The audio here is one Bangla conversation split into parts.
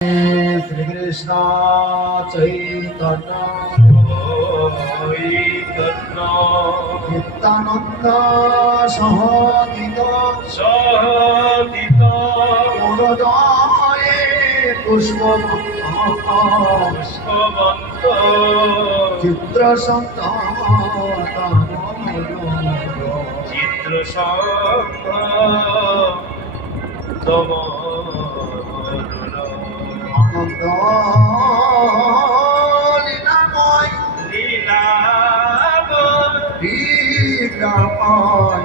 শ্রী কৃষ্ণ চৈতন্য নিত্যানন্দ সহদিত গুণদয়ে পুষ্পবন্ত চিত্র আনন্দ লীলাময় বিগ্রহময়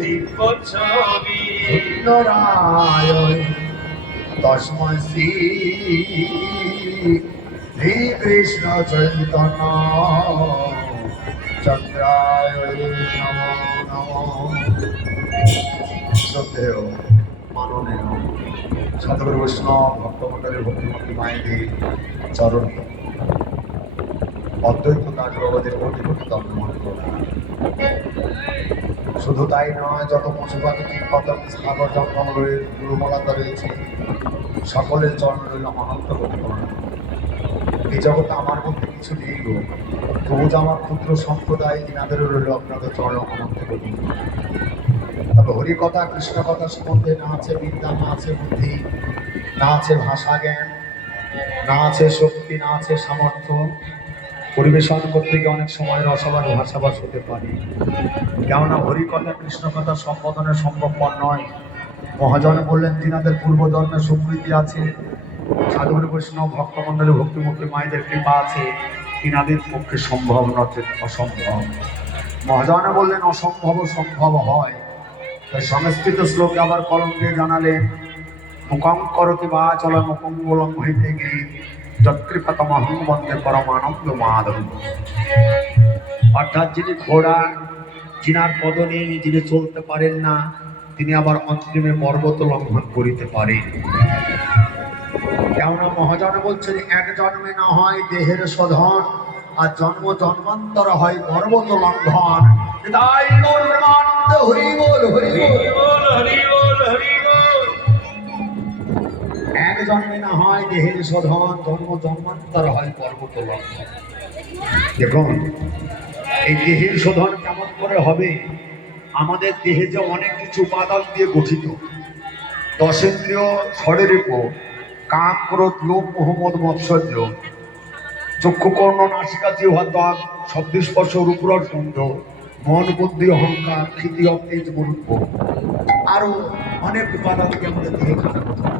দীপ ছবি সুন্দরায় তস্মৈ শ্রী কৃষ্ণ চৈতন্য চন্দ্রায় নমো নমো। শ্রদ্ধেয় মাননীয় সাধুগুরু বৈষ্ণব ভক্তমণ্ডলের ভক্তিমতী মায়েদের চরণে অদ্বৈত দাস বাবাদের কোটি কোটি দণ্ডমান করুন। শুধু তাই নয়, যত পশু পাখি কীটপতঙ্গ স্থাবর জঙ্গম রয়েছে, গুরুমলাতা রয়েছে, সকলের চরণ রইল অনন্ত কোটি করুন। এই জগতে আমার মধ্যে কিছু নেই গো, তবু আমার ক্ষুদ্র সম্প্রদায় ইনাদেরও রইল আপনাদের চরণ অনন্ত কোটি। তবে হরি কথা কৃষ্ণ কথা সম্বন্ধে না আছে বিদ্যা, না আছে বুদ্ধি, না আছে ভাষা জ্ঞান, না আছে শক্তি, না আছে সামর্থ্য। পরিবেশন করতে গিয়ে অনেক সময় রসবাস ভাষাবাস হতে পারে, কেননা হরি কথা কৃষ্ণ কথা সম্বোধনে সম্ভবপর নয়। মহাজন বললেন তিনাদের পূর্বজন্মে সুকৃতি আছে, সাধুগুরু বৈষ্ণব ভক্তমণ্ডলী ভক্তিমুক্তি মায়েদের কৃপা আছে, তিনাদের পক্ষে সম্ভব নচেত অসম্ভব। মহাজনে বললেন অসম্ভব সম্ভব হয়। তাই সংস্কৃত শ্লোকে আবার কলম দিয়ে জানালেন মুখং করতি বা চল মুকুঙ্গলং হইতে গিয়ে যৎকৃপতমহং বন্দে পরমানন্দ মাধব। অর্থাৎ যিনি ঘোড়া, যিনার পদ নেই, যিনি চলতে পারেন না, তিনি আবার অন্তিমে পর্বত লঙ্ঘন করিতে পারেন। কেননা মহাজনে বলছেন এক জন্মে না হয় দেহের শোধন, আর জন্ম জন্মান্তর হয় পর্বত লঙ্ঘন। তাই হরি বল হরি বল হরি বল হরি বল। এক জন্মে না হয় দেহের শোধন, জন্ম জন্মান্তর হয় পর্বত লঙ্ঘন। দেখুন এই দেহের শোধন কেমন করে হবে? আমাদের দেহে যে অনেক কিছু উপাদান দিয়ে গঠিত, দশেন্দ্রিয় ষড়রিপু, কাম ক্রোধ লোভ মোহ মদ মৎসর্য, চক্ষু কর্ণ নাসিকা জিহ্বা ত্বক শব্দস্পর্শ রূপরস গন্ধ, মন বুদ্ধি অহংকার ক্ষিতি অতেজ মরুত্ব, আরো অনেক উপাদান দিয়ে আমাদের দেহে খারাপ হতে পারে।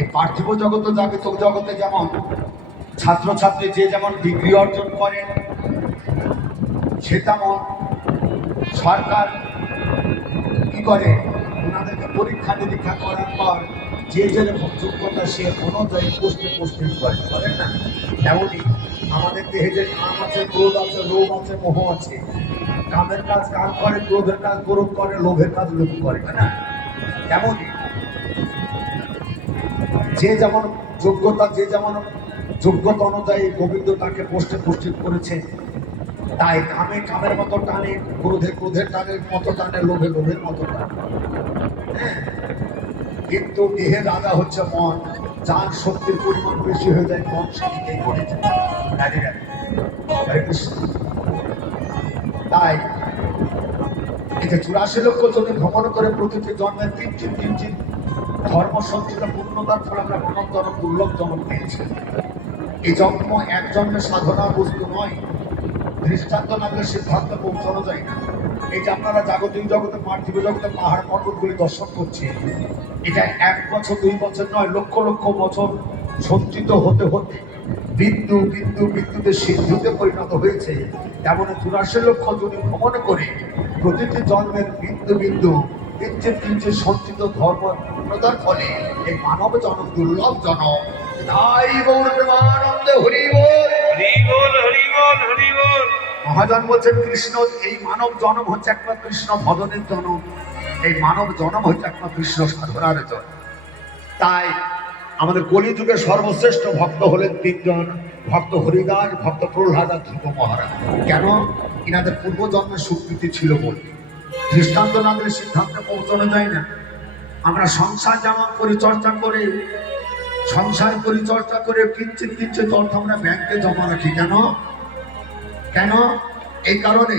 এই পার্থিব জগতে জাগতিক জগতে যেমন ছাত্রছাত্রী যে যেমন ডিগ্রি অর্জন করে, সে তেমন সরকার কি করে, ওনাদেরকে পরীক্ষা নিরীক্ষা করার পর যে যেরকম যোগ্যতা সে অনুযায়ী পোস্টে পোস্টিং করেন না। এমনই আমাদের দেহে যে কাম আছে, ক্রোধ আছে, লোভ আছে, মোহ আছে। কামের কাজ কাম করে, ক্রোধের কাজ ক্রোধ করে, লোভের কাজ লোভ করে, না? এমনই যে যেমন যোগ্যতা, যে যেমন যোগ্যতা অনুযায়ী গোবিন্দ তাকে পোস্টে পোস্টিং করেছে। তাই কামে কামের মতো টানে, ক্রোধে ক্রোধের টানের মতো টানে, লোভে লোভের মতো টানে। কিন্তু দেহের রাজা হচ্ছে মন, যার শক্তির পরিমাণ বেশি হয়ে যায় মন সেদিকেই ঘটে যায়। তাই এতে 84 লক্ষ জনে ভ্রমণ করে প্রতিটি জন্মের তিনটি ধর্ম সঞ্চিত পূর্ণতার ফলে আমরা পুনর্জন্ম দুর্লভ জন্ম পেয়েছি। এই জন্ম এক জন্মের সাধনার বস্তু নয়, দৃষ্টান্ত না দিলে সিদ্ধান্ত পৌঁছানো যায় না। এই যে আপনারা জাগতিক জগতে পার্থিব জগতে পাহাড় পর্বতগুলি দর্শন করছে, এটা 1 বছর 2 বছর নয়, লক্ষ লক্ষ বছর সঞ্চিত হতে হতে বিন্দু বিন্দু বিন্দুতে সিন্ধুতে পরিণত হয়েছে। তেমন 84 লক্ষ জনে ভ্রমণ করে প্রতিটি জন্মের বিন্দু বিন্দু কিঞ্চিত কিঞ্চিত সঞ্চিত ধর্ম পূর্ণতার ফলে এই মানব জনম দুর্লভ জনম। তাই গৌর প্রেমানন্দে হরি বল হরি বল হরি বল হরি বল। মহাজন বলছেন কৃষ্ণ এই মানব জনম হচ্ছে একমাত্র কৃষ্ণ ভজনের জনম, এই মানব জনম হচ্ছে একমাত্র কৃষ্ণ সাধনার জন্ম। তাই আমাদের কলিযুগের সর্বশ্রেষ্ঠ ভক্ত হলেন 3 জন, ভক্ত হরিদাস, ভক্ত প্রহ্লাদ আর ধ্রুব মহারাজ। কেন? ইনাদের পূর্বজন্মের স্বীকৃতি ছিল বলে। দৃষ্টান্ত না দিলে সিদ্ধান্তে পৌঁছানো যায় না। আমরা সংসার যেমন পরিচর্যা করে কিঞ্চিত কিঞ্চিত অর্থ আমরা ব্যাংকে জমা রাখি। কেন কেন? এই কারণে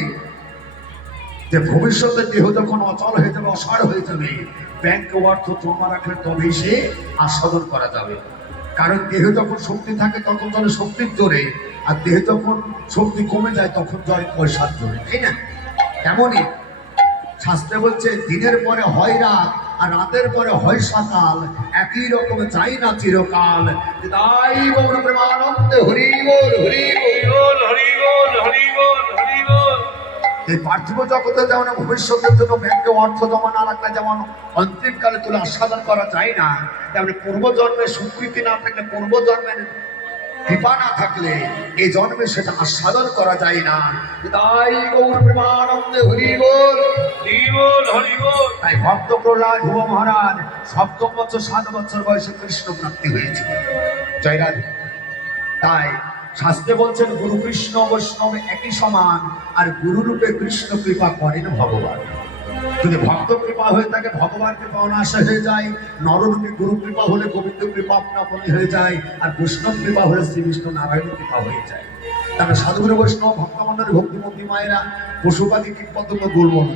যে ভবিষ্যতে দেহ যখন অচল হয়ে যাবে, অসাড় হয়ে যাবে, ব্যাংকে অর্থ জমা রাখলে তবেই সে আস্বাদন করা যাবে। কারণ দেহ যখন শক্তি থাকে তখন চলে শক্তির জোরে, আর দেহ যখন শক্তি কমে যায় তখন চলে পয়সার জোরে, তাই না? এমনই শাস্ত্রে বলছে দিনের পরে হয় রাত আর রাতের পরে হয় সকাল, একই রকম চাই না চিরকাল। তাই গৌর প্রেমানন্দে হরি বল হরি বল হরি বল হরি বল হরি বল। এই পার্থিব জগতে যেমন ভবিষ্যতের জন্য ব্যাংকে অর্থ জমা না রাখলে যেমন অন্তিমকালে তুলে আস্বাদন করা যায় না, তেমনি পূর্বজন্মের স্বীকৃতি না থাকলে, পূর্বজন্মের কৃপা না থাকলে এই জন্মে সেটা আস্বাদন করা যায় না। তাই গৌর প্রেমানন্দে হরি বল হরি বল হরি বল। তাই ভক্ত প্রহ্লাদ ধ্রুব মহারাজ ৭ম বছর ৭ বছর বয়সে কৃষ্ণ প্রাপ্তি হয়েছিল। জয় রাধে। তাই শাস্ত্রে বলছেন গুরু কৃষ্ণ বৈষ্ণব একই সমান, আর গুরুরূপে কৃষ্ণ কৃপা করেন ভগবান। যদি ভক্ত কৃপা হয়ে থাকে ভগবান কৃপা অনায়াসে হয়ে যায়, নররূপী গুরু কৃপা হলে গোবিন্দ কৃপা আপনা-আপনি হয়ে যায়, আর বৈষ্ণব কৃপা হলে শ্রীবিষ্ণু নারায়ণ কৃপা হয়ে যায়। তারপরে সাধুগুরু বৈষ্ণব ভক্তমণ্ডলী ভক্তিমতী মায়েরা পশুপাতি কীটপতঙ্গ বলবো না,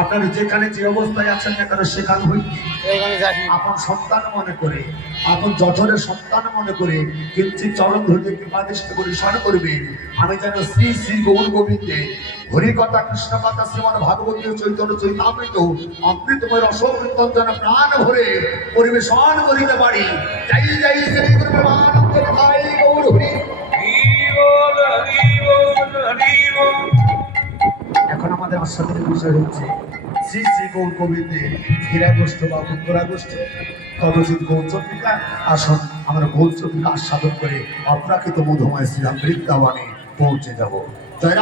আপনারা যেখানে যে অবস্থায় আছেন না কেন সেখানে হইতে আপন সন্তান মনে করে, আপন জঠরের সন্তান মনে করে কিঞ্চিৎ চরণ ধরে কৃপাদৃষ্টি পরিসর করবেন। আমি যেন শ্রী শ্রী গৌর গোবিন্দে হরি কথা কৃষ্ণ কথা শ্রীমদ ভাগবতী চৈতন্য চৈতামৃত অমৃতময় রসমৃতন যেন প্রাণ ভরে পরিবেশন করিতে পারি। যাই যাই শ্রী গুরু প্রেমানন্দ তাই গৌর হরি বল হরি বল হরি বল। এখন আমাদের আস্বাদের বিষয় হচ্ছে শ্রী শ্রী গৌর গোবিন্দের হীরাগোষ্ঠ বা উত্তরাগোষ্ঠ তদচিৎ গৌরচন্দ্রিকা আসন। আমরা গৌরচন্দ্রিকা আস্বাদন করে অপ্রাকৃত মধুময় শ্রীরাম বৃন্দাবনে পৌঁছে যাব।